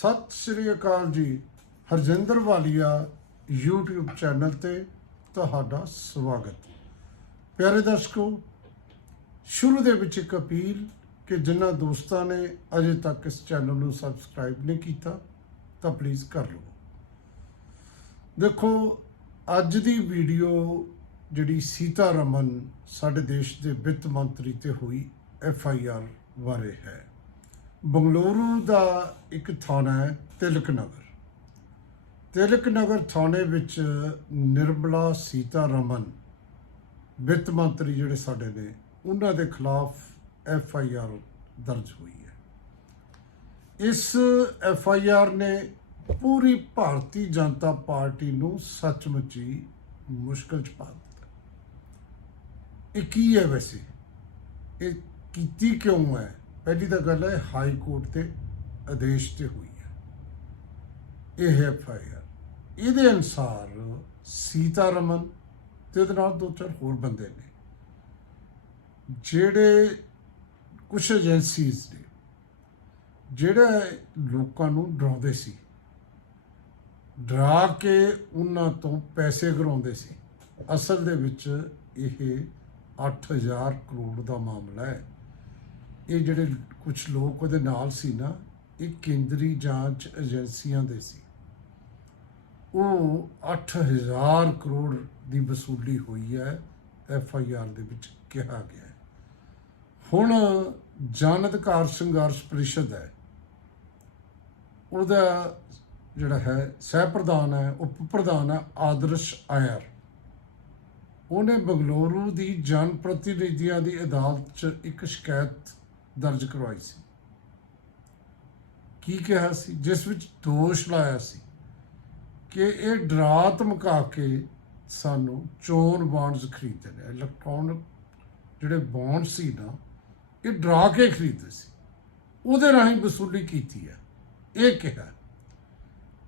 ਸਤਿ ਸ੍ਰੀ ਅਕਾਲ ਜੀ। ਹਰਜਿੰਦਰ ਵਾਲੀਆ YouTube channel ਤੇ ਤੁਹਾਡਾ ਸਵਾਗਤ। ਪਿਆਰੇ ਦਰਸ਼ਕੋ, ਸ਼ੁਰੂ ਦੇ ਵਿੱਚ ਇੱਕ ਅਪੀਲ ਕਿ ਜਿਨ੍ਹਾਂ ਦੋਸਤਾਂ ਨੇ ਅਜੇ ਤੱਕ ਇਸ ਚੈਨਲ ਨੂੰ ਸਬਸਕ੍ਰਾਈਬ ਨਹੀਂ ਕੀਤਾ, ਤਾਂ ਪਲੀਜ਼ ਕਰ ਲਓ ਦੇਖੋ, ਅੱਜ ਦੀ ਵੀਡੀਓ ਜਿਹੜੀ ਸੀਤਾ ਰਮਨ ਸਾਡੇ ਦੇਸ਼ ਦੇ ਵਿੱਤ ਮੰਤਰੀ ਤੇ ਹੋਈ ਐਫ ਆਈ ਆਰ ਬਾਰੇ ਹੈ। ਬੰਗਲੁਰੂ ਦਾ ਇੱਕ ਥਾਣਾ ਹੈ ਤਿਲਕ ਨਗਰ। ਤਿਲਕ ਨਗਰ ਥਾਣੇ ਵਿੱਚ ਨਿਰਮਲਾ ਸੀਤਾ ਰਮਨ ਵਿੱਤ ਮੰਤਰੀ ਜਿਹੜੇ ਸਾਡੇ ਨੇ, ਉਹਨਾਂ ਦੇ ਖਿਲਾਫ ਐਫ ਆਈ ਆਰ ਦਰਜ ਹੋਈ ਹੈ। ਇਸ ਐਫ ਆਈ ਆਰ ਨੇ ਪੂਰੀ ਭਾਰਤੀ ਜਨਤਾ ਪਾਰਟੀ ਨੂੰ ਸੱਚਮੁੱਚੀ ਹੀ ਮੁਸ਼ਕਲ ਚ ਪਾ ਦਿੱਤਾ। ਇਹ ਕੀ ਹੈ ਵੈਸੇ? ਇਹ ਕੀਤੀ ਕਿਉਂ ਹੈ? ਪਹਿਲੀ ਤਾਂ ਗੱਲ ਹੈ, ਹਾਈ ਕੋਰਟ ਤੇ ਆਦੇਸ਼ ਤੇ ਹੋਈ ਹੈ। ਇਹ ਐਫ ਆਈ ਆਰ। ਇਹਦੇ ਅਨਸਾਰ ਸੀਤਾ ਰਮਨ ਤੇ ਉਹਦੇ ਨਾਲ ਦੋ ਚਾਰ ਹੋਰ ਬੰਦੇ ਨੇ, ਜਿਹੜੇ ਕੁਝ ਏਜੰਸੀਜ਼ ਨੇ, ਜਿਹੜੇ ਲੋਕਾਂ ਨੂੰ ਡਰਾਉਂਦੇ ਸੀ। ਡਰਾ ਕੇ ਉਹਨਾਂ ਤੋਂ ਪੈਸੇ ਘਰਾਉਂਦੇ ਸੀ। ਅਸਲ ਦੇ ਵਿੱਚ ਇਹ 8000 ਕਰੋੜ ਦਾ ਮਾਮਲਾ ਹੈ। ਇਹ ਜਿਹੜੇ ਕੁਝ ਲੋਕ ਉਹਦੇ ਨਾਲ ਸੀ ਨਾ, ਇਹ ਕੇਂਦਰੀ ਜਾਂਚ ਏਜੰਸੀਆਂ ਦੇ ਸੀ। ਉਹ 8000 ਕਰੋੜ ਦੀ ਵਸੂਲੀ ਹੋਈ ਹੈ, ਐਫ ਆਈ ਆਰ ਦੇ ਵਿੱਚ ਕਿਹਾ ਗਿਆ ਹੈ। ਹੁਣ ਜਨ ਅਧਿਕਾਰ ਸੰਘਰਸ਼ ਪਰਿਸ਼ਦ ਹੈ। ਉਹਦਾ ਜਿਹੜਾ ਹੈ ਸਹਿ ਪ੍ਰਧਾਨ ਹੈ ਉਪ ਪ੍ਰਧਾਨ ਹੈ, ਆਦਰਸ਼ ਆਇਰ ਉਹਨੇ ਬੰਗਲੁਰੂ ਦੀ ਜਨ ਪ੍ਰਤੀਨਿਧੀਆਂ ਦੀ ਅਦਾਲਤ 'ਚ ਇੱਕ ਸ਼ਿਕਾਇਤ ਦਰਜ ਕਰਵਾਈ ਸੀ। ਕੀ ਕਿਹਾ ਸੀ? ਜਿਸ ਵਿੱਚ ਦੋਸ਼ ਲਾਇਆ ਸੀ ਕਿ ਇਹ ਡਰਾ ਧਮਕਾ ਕੇ ਸਾਨੂੰ ਚੋਣ ਬਾਂਡਸ ਖਰੀਦਦੇ ਨੇ। ਇਲੈਕਟ੍ਰੋਨਿਕ ਜਿਹੜੇ ਬੌਂਡ ਸੀ ਨਾ, ਇਹ ਡਰਾ ਕੇ ਖਰੀਦਦੇ ਸੀ। ਉਹਦੇ ਰਾਹੀਂ ਵਸੂਲੀ ਕੀਤੀ ਹੈ। ਇਹ ਕਿਹਾ,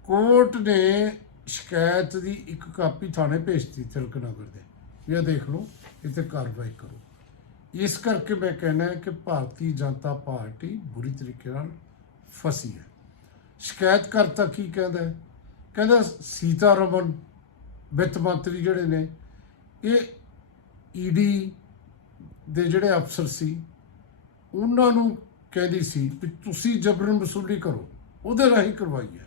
ਕੋਰਟ ਨੇ ਸ਼ਿਕਾਇਤ ਦੀ ਇੱਕ ਕਾਪੀ ਥਾਣੇ ਭੇਜਤੀ ਤਿਲਕ ਨਗਰ ਦੇ। ਵੀ ਇਹ ਦੇਖ ਲਓ, ਇੱਥੇ ਕਾਰਵਾਈ ਕਰੋ। ਇਸ ਕਰਕੇ ਮੈਂ ਕਹਿੰਦਾ ਕਿ ਭਾਰਤੀ ਜਨਤਾ ਪਾਰਟੀ ਬੁਰੀ ਤਰੀਕੇ ਨਾਲ ਫਸੀ ਹੈ। ਸ਼ਿਕਾਇਤ ਕਰਤਾ ਕੀ ਕਹਿੰਦਾ ਕਹਿੰਦਾ ਸੀਤਾ ਰਮਨ ਵਿੱਤ ਮੰਤਰੀ ਜਿਹੜੇ ਨੇ, ਇਹ ਈਡੀ ਦੇ ਜਿਹੜੇ ਅਫਸਰ ਸੀ, ਉਹਨਾਂ ਨੂੰ ਕਹਿੰਦੀ ਸੀ ਕਿ ਤੁਸੀਂ ਜਬਰਨ ਵਸੂਲੀ ਕਰੋ, ਉਹਦੇ ਰਾਹੀਂ ਕਰਵਾਈ ਹੈ।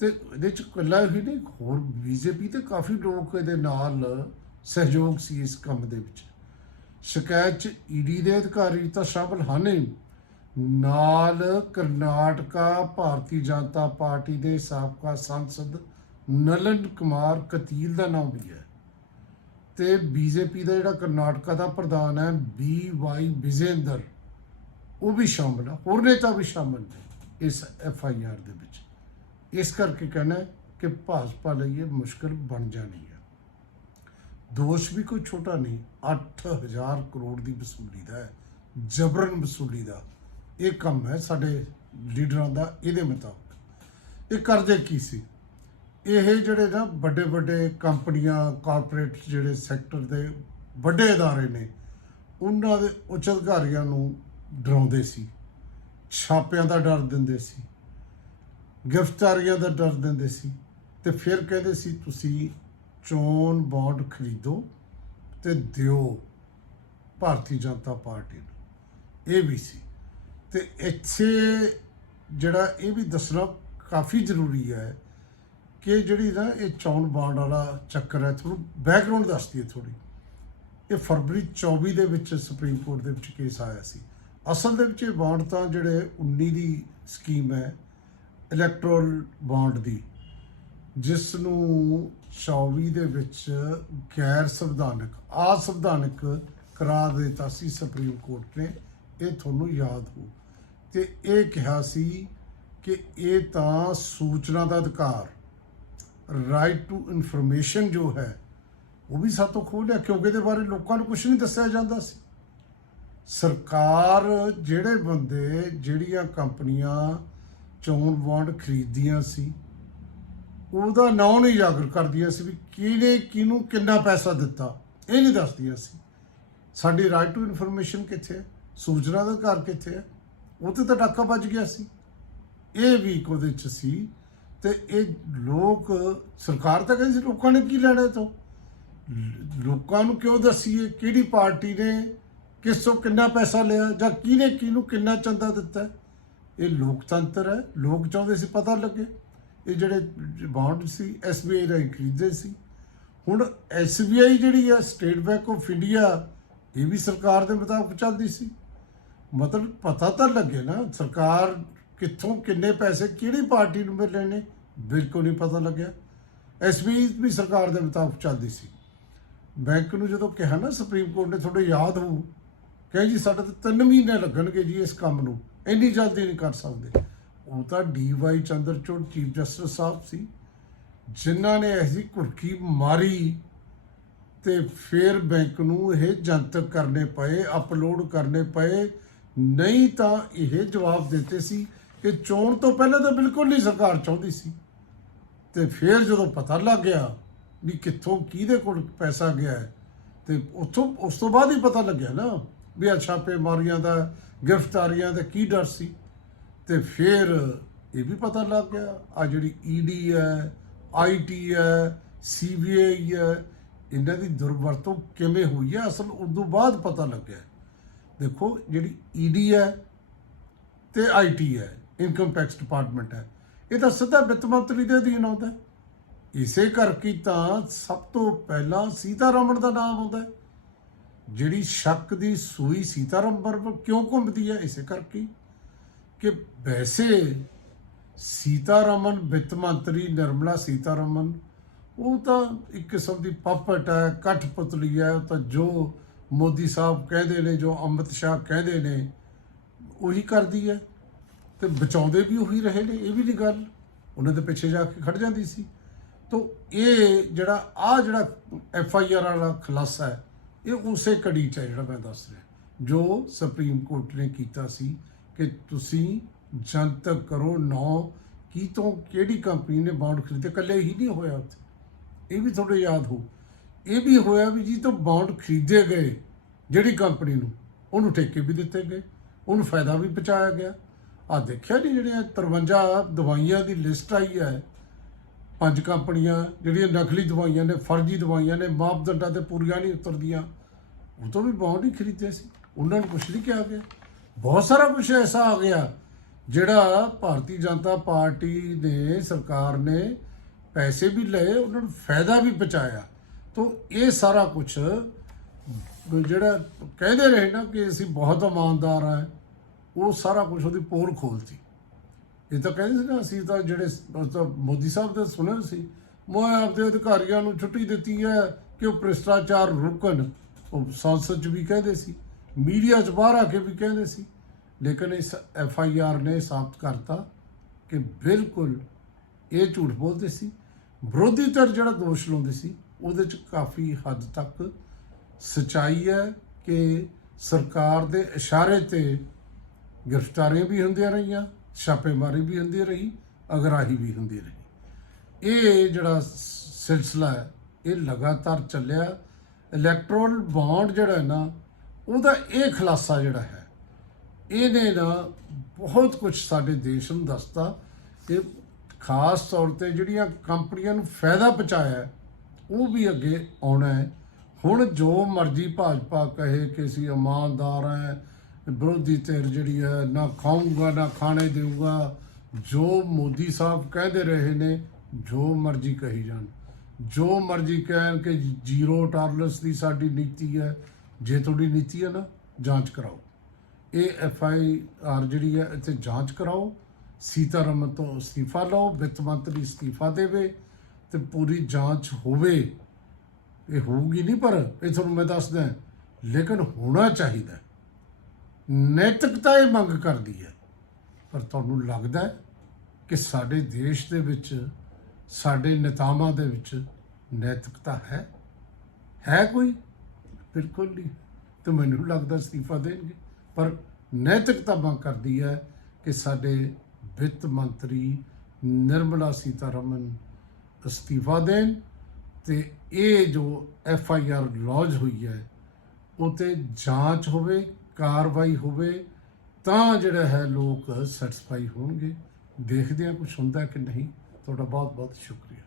ਤੇ ਇਹਦੇ ਚ ਇਕੱਲਾ ਹੀ ਨਹੀਂ, ਹੋਰ ਬੀਜੇਪੀ ਤੇ ਕਾਫੀ ਲੋਕ ਇਹਦੇ ਨਾਲ ਸਹਿਯੋਗ ਸੀ ਇਸ ਕੰਮ ਦੇ ਵਿੱਚ। ਸ਼ਿਕਾਇਤ ਚ ਈਡੀ ਦੇ ਅਧਿਕਾਰੀ ਤਾਂ ਸ਼ਾਮਲ ਹਨ ਨਾਲ ਕਰਨਾਟਕਾ ਭਾਰਤੀ ਜਨਤਾ ਪਾਰਟੀ ਦੇ ਸਾਬਕਾ ਸੰਸਦ ਨਲਨ ਕੁਮਾਰ ਕਤੀਲ ਦਾ ਨਾਮ ਵੀ ਹੈ। ਤੇ ਬੀਜੇਪੀ ਦਾ ਜਿਹੜਾ ਕਰਨਾਟਕਾ ਦਾ ਪ੍ਰਧਾਨ ਹੈ, ਬੀ ਵਾਈ ਵਿਜੇਂਦਰ, ਉਹ ਵੀ ਸ਼ਾਮਲ ਹੈ ਹੋਰ ਨੇਤਾ ਵੀ ਸ਼ਾਮਲ ਨੇ ਇਸ ਐਫ ਆਈ ਆਰ ਦੇ ਵਿੱਚ। ਇਸ ਕਰਕੇ ਕਹਿਣਾ ਕਿ ਭਾਜਪਾ ਲਈ ਇਹ ਮੁਸ਼ਕਲ ਬਣ ਜਾਣੀ ਹੈ। ਦੋਸ਼ ਵੀ ਕੋਈ ਛੋਟਾ ਨਹੀਂ 8000 ਕਰੋੜ ਦੀ ਵਸੂਲੀ ਦਾ ਹੈ, ਜਬਰਨ ਵਸੂਲੀ ਦਾ। ਇਹ ਕੰਮ ਹੈ ਸਾਡੇ ਲੀਡਰਾਂ ਦਾ, ਇਹਦੇ ਮੁਤਾਬਕ। ਇਹ ਕਰਦੇ ਕੀ ਸੀ? ਇਹ ਜਿਹੜੇ ਨਾ ਵੱਡੇ ਵੱਡੇ ਕੰਪਨੀਆਂ ਕਾਰਪੋਰੇਟ ਜਿਹੜੇ ਸੈਕਟਰ ਦੇ ਵੱਡੇ ਅਦਾਰੇ ਨੇ, ਉਹਨਾਂ ਦੇ ਉੱਚ ਅਧਿਕਾਰੀਆਂ ਨੂੰ ਡਰਾਉਂਦੇ ਸੀ। ਛਾਪਿਆਂ ਦਾ ਡਰ ਦਿੰਦੇ ਸੀ। ਗ੍ਰਿਫਤਾਰੀਆਂ ਦਾ ਡਰ ਦਿੰਦੇ ਸੀ। ਤੇ ਫਿਰ ਕਹਿੰਦੇ ਸੀ, ਤੁਸੀਂ ਚੋਣ ਬੌਂਡ ਖਰੀਦੋ ਤੇ ਦਿਓ ਭਾਰਤੀ ਜਨਤਾ ਪਾਰਟੀ ਨੂੰ। ਇਹ ਵੀ ਸੀ ਤੇ ਇੱਥੇ ਜਿਹੜਾ ਇਹ ਵੀ ਦੱਸਣਾ ਕਾਫੀ ਜ਼ਰੂਰੀ ਹੈ ਕਿ ਜਿਹੜੀ ਨਾ ਇਹ ਚੌਣ ਬਾਂਡ ਵਾਲਾ ਚੱਕਰ ਹੈ, ਤੁਹਾਨੂੰ ਬੈਕਗ੍ਰਾਉਂਡ ਦੱਸਦੀ ਹੈ ਥੋੜੀ ਇਹ ਫਰਵਰੀ 24 ਦੇ ਵਿੱਚ ਸੁਪਰੀਮ ਕੋਰਟ ਦੇ ਵਿੱਚ ਕੇਸ ਆਇਆ ਸੀ। ਅਸਲ ਦੇ ਵਿੱਚ ਇਹ ਬਾਂਡ ਤਾਂ ਜਿਹੜੇ 19 ਦੀ ਸਕੀਮ ਹੈ ਇਲੈਕਟ੍ਰੋਲ ਬਾਂਡ ਦੀ। ਜਿਸ ਨੂੰ 24 ਦੇ ਵਿੱਚ ਗੈਰ ਸੰਵਿਧਾਨਕ, ਅਸੰਵਿਧਾਨਕ ਕਰਾਰ ਦਿੱਤਾ ਸੀ ਸੁਪਰੀਮ ਕੋਰਟ ਨੇ, ਇਹ ਤੁਹਾਨੂੰ ਯਾਦ ਹੋ। ਤੇ ਇਹ ਕਿਹਾ ਸੀ ਕਿ ਇਹ ਤਾਂ ਸੂਚਨਾ ਦਾ ਅਧਿਕਾਰ ਰਾਈਟ ਟੂ ਇਨਫੋਰਮੇਸ਼ਨ ਜੋ ਹੈ, ਉਹ ਵੀ ਸਾਤੋਂ ਖੋਹ ਲਿਆ, ਕਿਉਂਕਿ ਇਹਦੇ ਬਾਰੇ ਲੋਕਾਂ ਨੂੰ ਕੁਝ ਨਹੀਂ ਦੱਸਿਆ ਜਾਂਦਾ ਸੀ। ਸਰਕਾਰ ਜਿਹੜੇ ਬੰਦੇ, ਜਿਹੜੀਆਂ ਕੰਪਨੀਆਂ ਚੋਣ ਬੌਂਡ ਖਰੀਦਦੀਆਂ ਸੀ ਉਹਦਾ ਨਾਂ ਨਹੀਂ ਜਾਗਰ ਕਰਦੀਆਂ ਸੀ ਵੀ ਕਿਹਨੇ ਕਿਹਨੂੰ ਕਿੰਨਾ ਪੈਸਾ ਦਿੱਤਾ। ਇਹ ਨਹੀਂ ਦੱਸਦੀਆਂ ਸੀ ਸਾਡੀ ਰਾਈਟ ਟੂ ਇਨਫੋਰਮੇਸ਼ਨ ਕਿੱਥੇ ਹੈ? ਸੂਚਨਾ ਦਾ ਅਧਿਕਾਰ ਕਿੱਥੇ ਹੈ? ਉਹ ਤੇ ਤਾਂ ਡਾਕਾ ਵੱਜ ਗਿਆ ਸੀ। ਇਹ ਵੀ ਉਹਦੇ ਚ ਸੀ ਤੇ ਇਹ ਲੋਕ, ਸਰਕਾਰ ਤਾਂ ਕਹਿੰਦੀ ਸੀ ਲੋਕਾਂ ਨੇ ਕੀ ਲੈਣਾ ਇਹ ਤੋਂ? ਲੋਕਾਂ ਨੂੰ ਕਿਉਂ ਦੱਸੀਏ ਕਿਹੜੀ ਪਾਰਟੀ ਨੇ ਕਿਸ ਤੋਂ ਕਿੰਨਾ ਪੈਸਾ ਲਿਆ ਜਾਂ ਕਿਹਨੇ ਕਿਹਨੂੰ ਕਿੰਨਾ ਚੰਦਾ ਦਿੱਤਾ? ਇਹ ਲੋਕਤੰਤਰ ਹੈ। ਲੋਕ ਚਾਹੁੰਦੇ ਸੀ ਪਤਾ ਲੱਗੇ। ਇਹ ਜਿਹੜੇ ਬੌਂਡ ਸੀ ਐਸਬੀਆਈ ਦਾ ਖਰੀਦੇ ਸੀ। ਹੁਣ ਐਸਬੀਆਈ ਜਿਹੜੀ ਆ ਸਟੇਟ ਬੈਂਕ ਆਫ ਇੰਡੀਆ ਇਹ ਵੀ ਸਰਕਾਰ ਦੇ ਮੁਤਾਬਕ ਚੱਲਦੀ ਸੀ। ਮਤਲਬ ਪਤਾ ਤਾਂ ਲੱਗੇ ਨਾ, ਸਰਕਾਰ ਕਿੱਥੋਂ ਕਿੰਨੇ ਪੈਸੇ ਕਿਹੜੀ ਪਾਰਟੀ ਨੂੰ ਮਿਲਣੇ ਨੇ, ਬਿਲਕੁਲ ਨਹੀਂ ਪਤਾ ਲੱਗਿਆ। ਐਸਬੀਆਈ ਵੀ ਸਰਕਾਰ ਦੇ ਮੁਤਾਬਕ ਚੱਲਦੀ ਸੀ। ਬੈਂਕ ਨੂੰ ਜਦੋਂ ਕਿਹਾ ਨਾ ਸੁਪਰੀਮ ਕੋਰਟ ਨੇ ਤੁਹਾਡੇ ਯਾਦ ਹੋਊ, ਕਹੇ ਜੀ, ਸਾਡੇ ਤਾਂ 3 ਮਹੀਨੇ ਲੱਗਣਗੇ ਜੀ ਇਸ ਕੰਮ ਨੂੰ, ਇੰਨੀ ਜਲਦੀ ਨਹੀਂ ਕਰ ਸਕਦੇ। ਉਹ ਤਾਂ ਡੀਵਾਈ ਚੰਦਰਚੂੜ ਚੀਫ ਜਸਟਿਸ ਸਾਹਿਬ ਸੀ, ਜਿਨ੍ਹਾਂ ਨੇ ਐਸੀ ਕੁਰਕੀ ਮਾਰੀ ਤੇ ਫਿਰ ਬੈਂਕ ਨੂੰ ਇਹ ਜਨਤਕ ਕਰਨੇ ਪਏ, ਅਪਲੋਡ ਕਰਨੇ ਪਏ। ਨਹੀਂ ਤਾਂ ਇਹ ਜਵਾਬ ਦਿੱਤੇ ਸੀ ਕਿ ਚੋਣ ਤੋਂ ਪਹਿਲਾਂ ਤਾਂ ਬਿਲਕੁਲ ਨਹੀਂ ਸਰਕਾਰ ਚਾਹੁੰਦੀ ਸੀ। ਤੇ ਫਿਰ ਜਦੋਂ ਪਤਾ ਲੱਗ ਗਿਆ ਵੀ ਕਿੱਥੋਂ ਕਿਹਦੇ ਕੋਲ ਪੈਸਾ ਗਿਆ ਹੈ, ਤੇ ਉੱਥੋਂ, ਉਸ ਤੋਂ ਬਾਅਦ ਹੀ ਪਤਾ ਲੱਗਿਆ ਨਾ ਵੀ ਆ ਛਾਪੇਮਾਰੀਆਂ ਦਾ, ਗ੍ਰਿਫਤਾਰੀਆਂ ਦਾ ਕੀ ਡਰ ਸੀ। ਤੇ ਫਿਰ ਇਹ ਵੀ ਪਤਾ ਲੱਗ ਗਿਆ ਆ ਜਿਹੜੀ ਈਡੀ ਹੈ ਆਈਟੀ ਹੈ ਸੀਬੀਆਈ ਹੈ, ਇਹਨਾਂ ਦੀ ਦੁਰਵਰਤੋਂ ਕਿਵੇਂ ਹੋਈ ਹੈ, ਅਸਲ ਉਦੋਂ ਬਾਅਦ ਪਤਾ ਲੱਗਿਆ। ਦੇਖੋ, ਜਿਹੜੀ ਈਡੀ ਹੈ ਤੇ ਆਈਟੀ ਹੈ ਇਨਕਮ ਟੈਕਸ ਡਿਪਾਰਟਮੈਂਟ ਹੈ, ਇਹ ਤਾਂ ਸਿੱਧਾ ਵਿੱਤ ਮੰਤਰੀ ਦੇ ਅਧੀਨ ਆਉਂਦਾ ਇਸੇ ਕਰਕੇ ਤਾਂ ਸਭ ਤੋਂ ਪਹਿਲਾਂ ਸੀਤਾਰਮਣ ਦਾ ਨਾਮ ਆਉਂਦਾ ਜਿਹੜੀ ਸ਼ੱਕ ਦੀ ਸੂਈ ਸੀਤਾਰਮਣ ਪਰ ਕਿਉਂ ਘੁੰਮਦੀ ਹੈ, ਇਸੇ ਕਰਕੇ ਹੀ ਕਿ ਵੈਸੇ ਸੀਤਾਰਮਨ ਵਿੱਤ ਮੰਤਰੀ ਨਿਰਮਲਾ ਸੀਤਾਰਮਨ, ਉਹ ਤਾਂ ਇੱਕ ਕਿਸਮ ਦੀ ਪਪਟ ਹੈ ਕਠਪੁਤਲੀ ਹੈ, ਉਹ ਤਾਂ ਜੋ ਮੋਦੀ ਸਾਹਿਬ ਕਹਿੰਦੇ ਨੇ, ਜੋ ਅਮਿਤ ਸ਼ਾਹ ਕਹਿੰਦੇ ਨੇ, ਉਹੀ ਕਰਦੀ ਹੈ। ਤੇ ਬਚਾਉਂਦੇ ਵੀ ਉਹੀ ਰਹੇ ਨੇ, ਇਹ ਵੀ ਨਹੀਂ ਗੱਲ। ਉਹਨਾਂ ਦੇ ਪਿੱਛੇ ਜਾ ਕੇ ਖੜ ਜਾਂਦੀ ਸੀ। ਤਾਂ ਇਹ ਜਿਹੜਾ ਆ ਜਿਹੜਾ ਐਫ ਆਈ ਆਰ ਵਾਲਾ ਖੁਲਾਸਾ ਹੈ, ਇਹ ਉਸੇ ਕੜੀ ਚ ਹੈ ਜਿਹੜਾ ਮੈਂ ਦੱਸ ਰਿਹਾ। ਜੋ ਸੁਪਰੀਮ ਕੋਰਟ ਨੇ ਕੀਤਾ ਸੀ ਕਿ ਤੁਸੀਂ ਜਨਤਕ ਕਰੋ ਨੌ, ਕੀ ਤੋਂ ਕਿਹੜੀ ਕੰਪਨੀ ਨੇ ਬੌਂਡ ਖਰੀਦੇ? ਕੱਲੇ ਹੀ ਨਹੀਂ ਹੋਇਆ ਉੱਥੇ। ਇਹ ਵੀ ਤੁਹਾਡੇ ਯਾਦ ਹੋ। ਇਹ ਵੀ ਹੋਇਆ ਵੀ ਜੀ ਤੋਂ ਬੌਂਡ ਖਰੀਦੇ ਗਏ, ਜਿਹੜੀ ਕੰਪਨੀ ਨੂੰ, ਉਹਨੂੰ ਠੇਕੇ ਵੀ ਦਿੱਤੇ ਗਏ, ਉਹਨੂੰ ਫਾਇਦਾ ਵੀ ਪਹੁੰਚਾਇਆ ਗਿਆ। ਆ ਦੇਖਿਆ ਨਹੀਂ ਜਿਹੜੀਆਂ 53 ਦਵਾਈਆਂ ਦੀ ਲਿਸਟ ਆਈ ਹੈ? ਪੰਜ ਕੰਪਨੀਆਂ, ਜਿਹੜੀਆਂ ਨਕਲੀ ਦਵਾਈਆਂ ਨੇ, ਫਰਜ਼ੀ ਦਵਾਈਆਂ ਨੇ, ਮਾਪਦੰਡਾਂ ਤੇ ਪੂਰੀਆਂ ਨਹੀਂ ਉਤਰਦੀਆਂ, ਉਹ ਤੋਂ ਵੀ ਬੌਂਡ ਹੀ ਖਰੀਦੇ ਸੀ। ਉਹਨਾਂ ਨੂੰ ਕੁਛ ਨਹੀਂ ਕਿਹਾ ਗਿਆ। ਬਹੁਤ ਸਾਰਾ ਕੁਝ ਐਸਾ ਆ ਗਿਆ ਜਿਹੜਾ ਭਾਰਤੀ ਜਨਤਾ ਪਾਰਟੀ ਨੇ ਸਰਕਾਰ ਨੇ ਪੈਸੇ ਵੀ ਲਏ, ਉਹਨਾਂ ਨੂੰ ਫਾਇਦਾ ਵੀ ਪਹੁੰਚਾਇਆ। ਤੋਂ ਇਹ ਸਾਰਾ ਕੁਝ ਜਿਹੜਾ ਕਹਿੰਦੇ ਰਹੇ ਨਾ ਕਿ ਅਸੀਂ ਬਹੁਤ ਇਮਾਨਦਾਰ ਆ ਉਹ ਸਾਰਾ ਕੁਝ ਉਹਦੀ ਪੋਲ ਖੋਲਤੀ। ਇਹ ਤਾਂ ਕਹਿੰਦੇ ਸੀ ਨਾ, ਅਸੀਂ ਤਾਂ ਜਿਹੜੇ ਉਹ ਤਾਂ ਮੋਦੀ ਸਾਹਿਬ ਦਾ ਸੁਣੇ ਸੀ, ਮੈਂ ਆਪਦੇ ਅਧਿਕਾਰੀਆਂ ਨੂੰ ਛੁੱਟੀ ਦਿੱਤੀ ਹੈ ਕਿ ਉਹ ਭ੍ਰਿਸ਼ਟਾਚਾਰ ਰੁਕਣ, ਉਹ ਸੰਸਦ 'ਚ ਵੀ ਕਹਿੰਦੇ ਸੀ। ਮੀਡੀਆ 'ਚ ਬਾਹਰ ਆ ਕੇ ਵੀ ਕਹਿੰਦੇ ਸੀ। ਲੇਕਿਨ ਇਸ ਐਫ ਆਈ ਆਰ ਨੇ ਸਾਬਤ ਕਰਤਾ ਕਿ ਬਿਲਕੁਲ ਇਹ ਝੂਠ ਬੋਲਦੇ ਸੀ। ਵਿਰੋਧੀ ਧਿਰ ਜਿਹੜਾ ਦੋਸ਼ ਲਾਉਂਦੇ ਸੀ, ਉਹਦੇ 'ਚ ਕਾਫੀ ਹੱਦ ਤੱਕ ਸਚਾਈ ਹੈ ਕਿ ਸਰਕਾਰ ਦੇ ਇਸ਼ਾਰੇ ਤੇ ਗ੍ਰਿਫਤਾਰੀਆਂ ਵੀ ਹੁੰਦੀਆਂ ਰਹੀਆਂ, ਛਾਪੇਮਾਰੀ ਵੀ ਹੁੰਦੀ ਰਹੀ, ਅਗਰਾਹੀ ਵੀ ਹੁੰਦੀ ਰਹੀ। ਇਹ ਜਿਹੜਾ ਸਿਲਸਿਲਾ ਹੈ, ਇਹ ਲਗਾਤਾਰ ਚੱਲਿਆ। ਇਲੈਕਟ੍ਰੋਲ ਬੌਂਡ ਜਿਹੜਾ ਹੈ ਨਾ ਉਹਦਾ ਇਹ ਖੁਲਾਸਾ ਜਿਹੜਾ ਹੈ, ਇਹਨੇ ਨਾ ਬਹੁਤ ਕੁਝ ਸਾਡੇ ਦੇਸ਼ ਨੂੰ ਦੱਸਤਾ ਕਿ ਖਾਸ ਤੌਰ ਤੇ ਜਿਹੜੀਆਂ ਕੰਪਨੀਆਂ ਨੂੰ ਫਾਇਦਾ ਪਹੁੰਚਾਇਆ, ਉਹ ਵੀ ਅੱਗੇ ਆਉਣਾ ਹੈ। ਹੁਣ ਜੋ ਮਰਜ਼ੀ ਭਾਜਪਾ ਕਹੇ ਕਿ ਅਸੀਂ ਇਮਾਨਦਾਰ ਹੈ, ਵਿਰੋਧੀ ਧਿਰ ਜਿਹੜੀ ਹੈ, ਨਾ ਖਾਊਂਗਾ, ਨਾ ਖਾਣੇ ਦੇਊਗਾ, ਜੋ ਮੋਦੀ ਸਾਹਿਬ ਕਹਿੰਦੇ ਰਹੇ ਨੇ, ਜੋ ਮਰਜ਼ੀ ਕਹੀ ਜਾਣ। ਜੋ ਮਰਜ਼ੀ ਕਹਿਣ ਕਿ ਜ਼ੀਰੋ ਟਾਲਰੈਂਸ ਦੀ ਸਾਡੀ ਨੀਤੀ ਹੈ ਜੇ ਤੁਹਾਡੀ ਨੀਤੀ ਹੈ ਨਾ, ਜਾਂਚ ਕਰਾਓ। ਇਹ ਐਫ ਆਈ ਆਰ ਜਿਹੜੀ ਹੈ, ਇੱਥੇ ਜਾਂਚ ਕਰਾਓ। ਸੀਤਾਰਮਨ ਤੋਂ ਅਸਤੀਫਾ ਲਓ, ਵਿੱਤ ਮੰਤਰੀ ਅਸਤੀਫਾ ਦੇਵੇ ਤੇ ਪੂਰੀ ਜਾਂਚ ਹੋਵੇ। ਇਹ ਹੋਊਗੀ ਨਹੀਂ, ਪਰ ਇਹ ਤੁਹਾਨੂੰ ਮੈਂ ਦੱਸਦਾ ਲੇਕਿਨ ਹੋਣਾ ਚਾਹੀਦਾ ਨੈਤਿਕਤਾ ਇਹ ਮੰਗ ਕਰਦੀ ਹੈ, ਪਰ ਤੁਹਾਨੂੰ ਲੱਗਦਾ ਕਿ ਸਾਡੇ ਦੇਸ਼ ਦੇ ਵਿੱਚ, ਸਾਡੇ ਨੇਤਾਵਾਂ ਦੇ ਵਿੱਚ ਨੈਤਿਕਤਾ ਹੈ? ਹੈ ਕੋਈ? ਬਿਲਕੁਲ ਨਹੀਂ। ਤੇ ਮੈਨੂੰ ਲੱਗਦਾ ਅਸਤੀਫਾ ਦੇਣਗੇ। ਪਰ ਨੈਤਿਕਤਾ ਮੰਗ ਕਰਦੀ ਹੈ ਕਿ ਸਾਡੇ ਵਿੱਤ ਮੰਤਰੀ ਨਿਰਮਲਾ ਸੀਤਾਰਮਨ ਅਸਤੀਫਾ ਦੇਣ ਤੇ ਇਹ ਜੋ ਐਫ ਆਈ ਆਰ ਲੌਜ ਹੋਈ ਹੈ ਉਹ 'ਤੇ ਜਾਂਚ ਹੋਵੇ, ਕਾਰਵਾਈ ਹੋਵੇ, ਤਾਂ ਜਿਹੜਾ ਹੈ ਲੋਕ ਸੈਟੀਸਫਾਈ ਹੋਣਗੇ। ਦੇਖਦੇ ਹਾਂ ਕੁਝ ਹੁੰਦਾ ਕਿ ਨਹੀਂ। ਤੁਹਾਡਾ ਬਹੁਤ ਬਹੁਤ ਸ਼ੁਕਰੀਆ।